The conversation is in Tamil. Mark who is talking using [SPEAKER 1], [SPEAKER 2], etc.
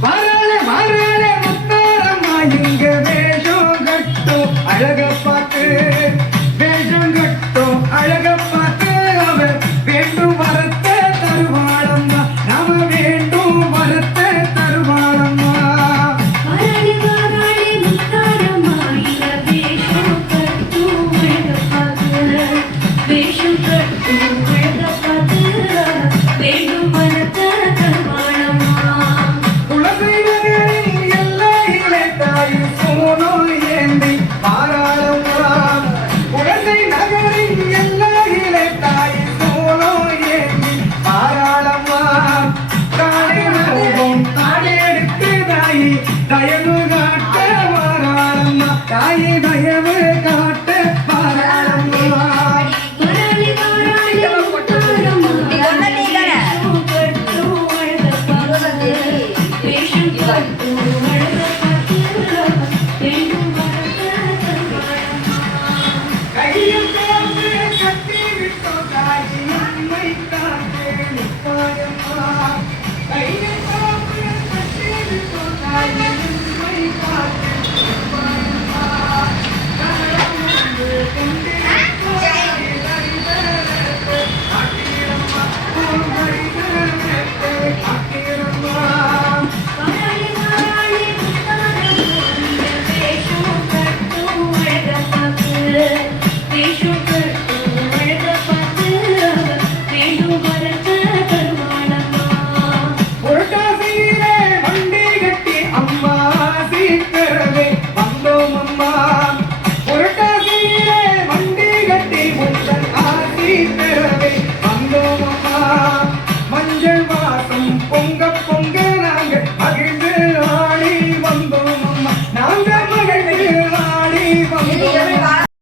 [SPEAKER 1] வரல வரல முத்தாரம்மா இங்க வேஷம் கட்டோ அழக பார்த்து. வேஷம் கட்டோ அழக பார்த்து. அவர் வேண்டும் வரத்த தருவாளம்மா நாம தயவு காட்ட வாராளம்மா தாயே தயவு காட்ட வாராளம்மா
[SPEAKER 2] Thank you.